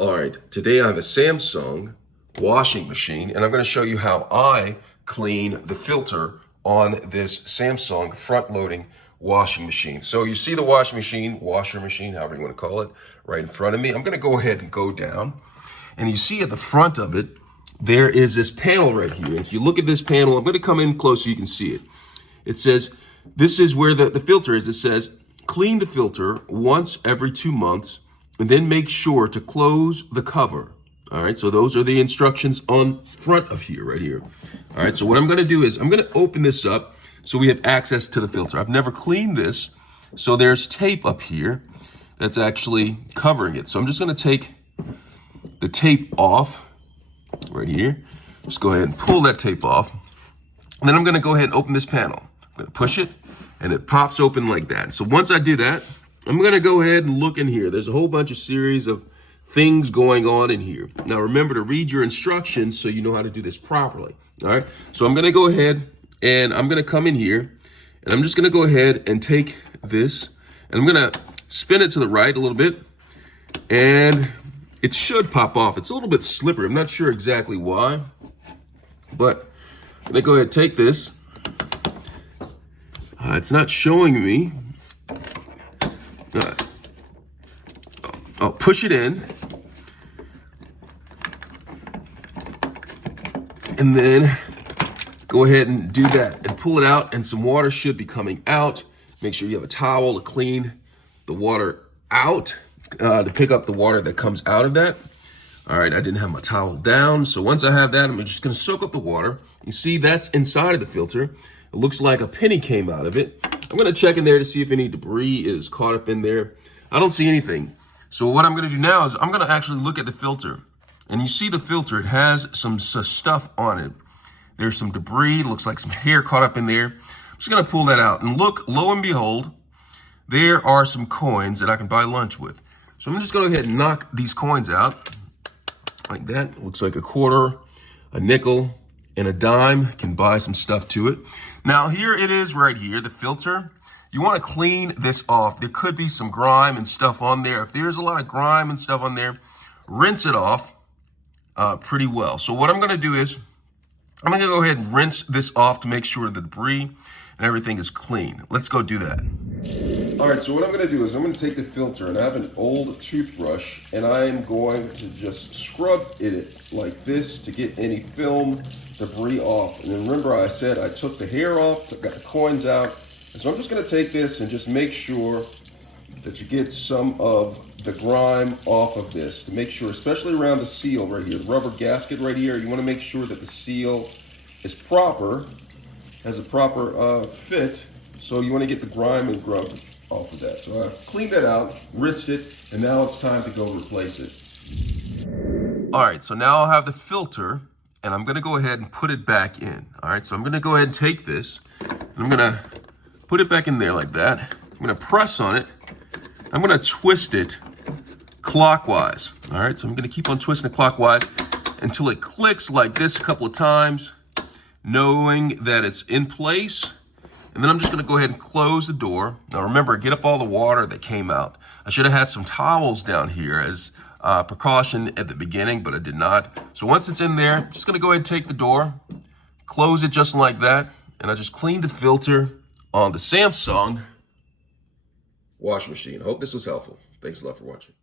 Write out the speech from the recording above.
All right, today I have a Samsung washing machine, and I'm going to show you how I clean the filter on this Samsung front-loading washing machine. So you see the washing machine, washer machine, however you want to call it, right in front of me. I'm going to go ahead and go down, and you see at the front of it, there is this panel right here. And if you look at this panel, I'm going to come in close so you can see it. It says, this is where the filter is. It says, clean the filter once every 2 months, and then make sure to close the cover. All right, so those are the instructions on front of here, right here. All right, so what I'm gonna do is I'm gonna open this up so we have access to the filter. I've never cleaned this, so there's tape up here that's actually covering it. So I'm just gonna take the tape off right here. Just go ahead and pull that tape off. And then I'm gonna go ahead and open this panel. I'm gonna push it, and it pops open like that. So once I do that, I'm gonna go ahead and look in here. There's a whole bunch of series of things going on in here. Now remember to read your instructions so you know how to do this properly, all right? So I'm gonna go ahead and I'm gonna come in here, and I'm just gonna go ahead and take this, and I'm gonna spin it to the right a little bit, and it should pop off. It's a little bit slippery. I'm not sure exactly why, but I'm gonna go ahead and take this. It's not showing me. I'll push it in, and then go ahead and do that and pull it out, and some water should be coming out. Make sure you have a towel to clean the water out, to pick up the water that comes out of that. All right, I didn't have my towel down, so once I have that, I'm just gonna soak up the water. You see that's inside of the filter. It looks like a penny came out of it. I'm gonna check in there to see if any debris is caught up in there. I don't see anything. So what I'm gonna do now is I'm gonna actually look at the filter. And you see the filter, it has some stuff on it. There's some debris, looks like some hair caught up in there. I'm just gonna pull that out, and look, lo and behold, there are some coins that I can buy lunch with. So I'm just gonna go ahead and knock these coins out like that. It looks like a quarter, a nickel, and a dime. Can buy some stuff to it. Now here it is right here, the filter. You want to clean this off. There could be some grime and stuff on there. If there's a lot of grime and stuff on there, rinse it off pretty well. So what I'm going to do is I'm going to go ahead and rinse this off to make sure the debris and everything is clean. Let's go do that. All right, so what I'm going to do is I'm going to take the filter, and I have an old toothbrush, and I'm going to just scrub it like this to get any film debris off. And then remember I said I took the hair off, got the coins out. And so I'm just gonna take this and just make sure that you get some of the grime off of this, to make sure, especially around the seal right here, the rubber gasket right here, you wanna make sure that the seal is proper, has a proper fit. So you wanna get the grime and grub off of that. So I've cleaned that out, rinsed it, and now it's time to go replace it. All right, so now I'll have the filter, and I'm gonna go ahead and put it back in. All right, so I'm gonna go ahead and take this, and I'm gonna put it back in there like that. I'm gonna press on it. I'm gonna twist it clockwise. All right, so I'm gonna keep on twisting it clockwise until it clicks like this a couple of times, knowing that it's in place. And then I'm just gonna go ahead and close the door. Now remember, get up all the water that came out. I should have had some towels down here as precaution at the beginning, but I did not. So once it's in there, I'm just gonna go ahead and take the door, close it just like that, and I just cleaned the filter on the Samsung washing machine. I hope this was helpful. Thanks a lot for watching.